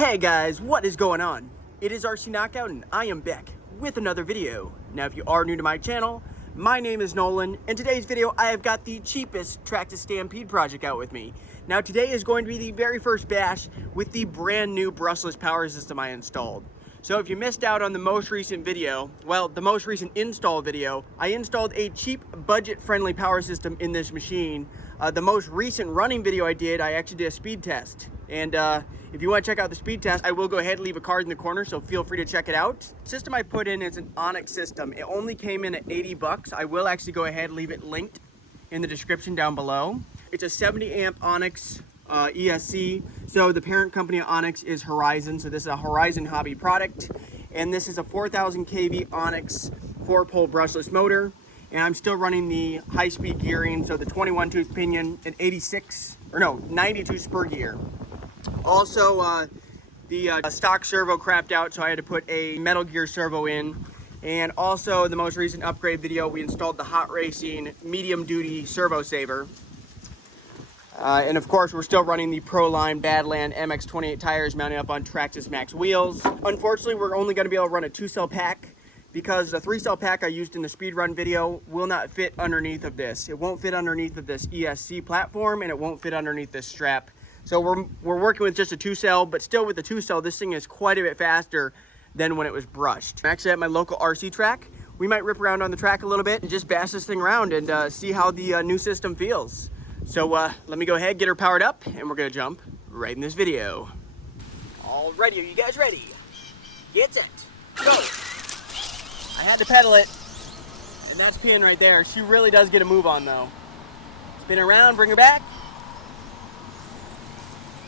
Hey guys, what is going on? It is RC Knockout and I am back with another video. Now if you are new to my channel, my name is Nolan. In today's video I have got the cheapest Traxxas Stampede project out with me. Now today is going to be the very first bash with the brand new brushless power system I installed. So if you missed out on the most recent video, well, the most recent install video, I installed a cheap budget-friendly power system in this machine. The most recent running video I did, I actually did a speed test. And if you want to check out the speed test, I will go ahead and leave a card in the corner, so feel free to check it out. The system I put in is an Onyx system. It only came in at 80 bucks. I will actually go ahead and leave it linked in the description down below. It's a 70 amp Onyx ESC. So the parent company of Onyx is Horizon. So this is a Horizon Hobby product. And this is a 4000 kV Onyx 4-pole brushless motor. And I'm still running the high-speed gearing, so the 21 tooth pinion and 92 spur gear. Also, the stock servo crapped out, so I had to put a metal gear servo in. And also, the most recent upgrade video, we installed the Hot Racing medium-duty servo saver. And of course, we're still running the Proline Badland MX28 tires mounted up on Traxxas Max wheels. Unfortunately, we're only going to be able to run a 2-cell pack, because the 3-cell pack I used in the speed run video will not fit underneath of this. It won't fit underneath of this ESC platform, and it won't fit underneath this strap. So we're working with just a 2-cell, but still with the 2-cell, this thing is quite a bit faster than when it was brushed. I'm actually at my local RC track. We might rip around on the track a little bit and just bash this thing around and see how the new system feels. So let me go ahead, get her powered up, and we're gonna jump right in this video. Alrighty, are you guys ready? Get set, go. I had to pedal it, and that's Pin right there. She really does get a move on though. Spin her around, bring her back.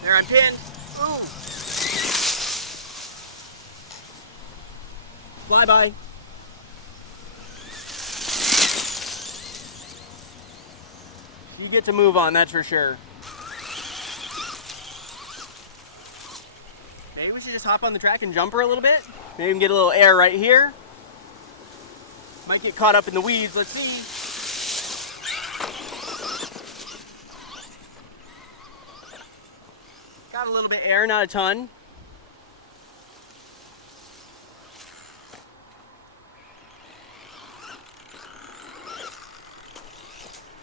There on Pin. Ooh. Fly by. You get to move on, that's for sure. Maybe we should just hop on the track and jump her a little bit. Maybe we can get a little air right here. Might get caught up in the weeds, let's see. Got a little bit of air, not a ton.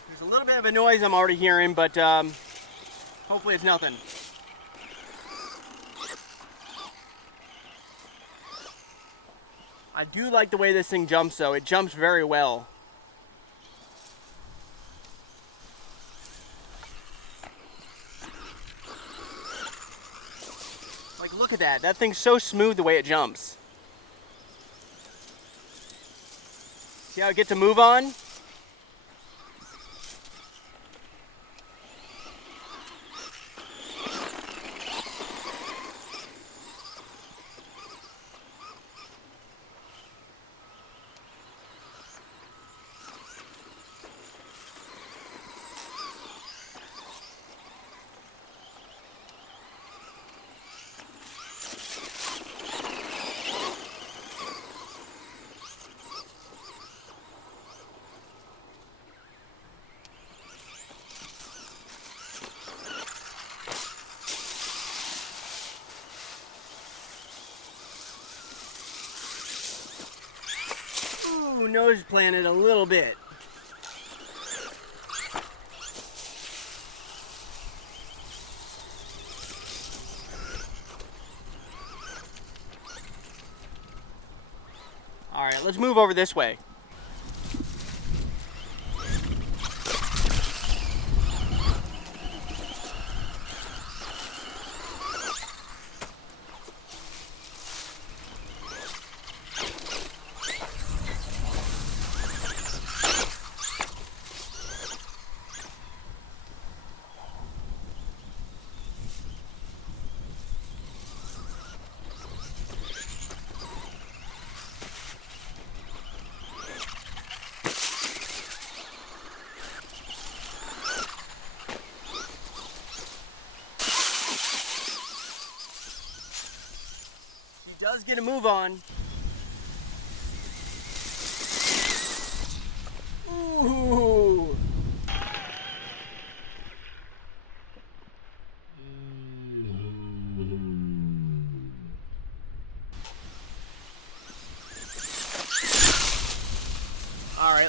There's a little bit of a noise I'm already hearing, but hopefully it's nothing. I do like the way this thing jumps though. It jumps very well. Like, look at that. That thing's so smooth the way it jumps. See how it gets to move on? Nose planted a little bit. All right, let's move over this way. Does get a move on. Ooh.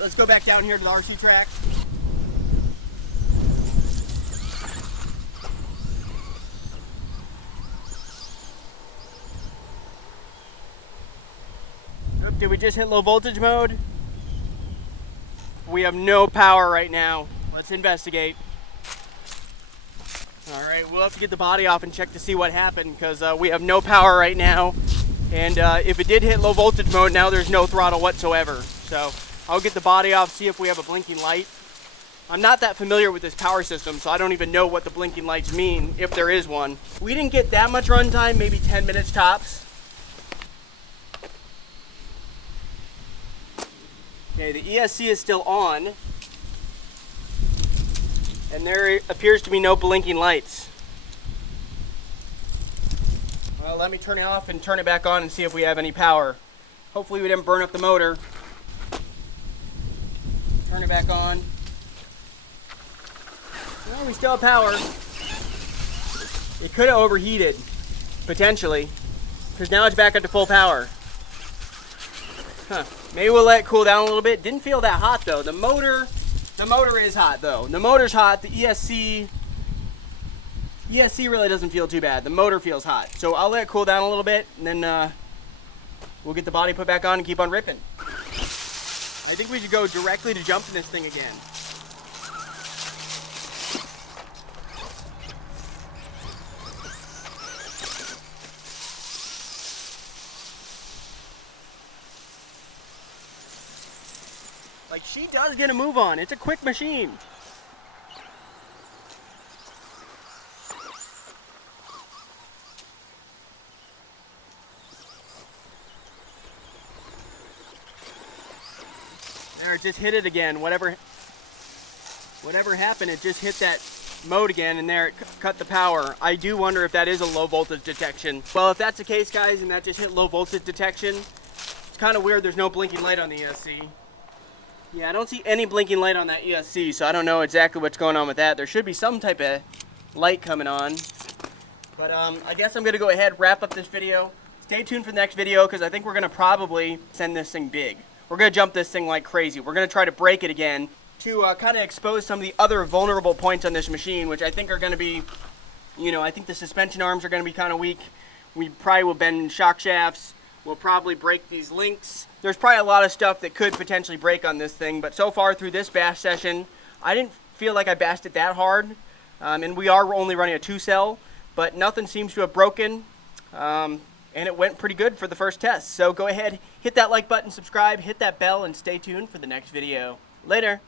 right, let's go back down here to the RC track. Did we just hit low voltage mode? We have no power right now. Let's investigate. All right, we'll have to get the body off and check to see what happened, because we have no power right now. And if it did hit low voltage mode, now there's no throttle whatsoever. So I'll get the body off, see if we have a blinking light. I'm not that familiar with this power system, so I don't even know what the blinking lights mean, if there is one. We didn't get that much runtime, maybe 10 minutes tops. Okay, the ESC is still on, and there appears to be no blinking lights. Well, let me turn it off and turn it back on and see if we have any power. Hopefully we didn't burn up the motor. Turn it back on. Well, we still have power. It could have overheated, potentially, because now it's back up to full power. Huh. Maybe we'll let it cool down a little bit. Didn't feel that hot though. The motor is hot though. The motor's hot. The ESC really doesn't feel too bad. The motor feels hot. So I'll let it cool down a little bit, and then we'll get the body put back on and keep on ripping. I think we should go directly to jumping this thing again. Like, she does get a move on. It's a quick machine. There, it just hit it again. Whatever happened, it just hit that mode again, and there it cut the power. I do wonder if that is a low voltage detection. Well, if that's the case, guys, and that just hit low voltage detection, it's kind of weird there's no blinking light on the ESC. Yeah, I don't see any blinking light on that ESC, so I don't know exactly what's going on with that. There should be some type of light coming on. But I guess I'm going to go ahead and wrap up this video. Stay tuned for the next video, because I think we're going to probably send this thing big. We're going to jump this thing like crazy. We're going to try to break it again to kind of expose some of the other vulnerable points on this machine, which I think are going to be, you know, I think the suspension arms are going to be kind of weak. We probably will bend shock shafts. We'll probably break these links. There's probably a lot of stuff that could potentially break on this thing, but so far through this bash session, I didn't feel like I bashed it that hard. And we are only running a 2-cell, but nothing seems to have broken. And it went pretty good for the first test. So go ahead, hit that like button, subscribe, hit that bell, and stay tuned for the next video. Later.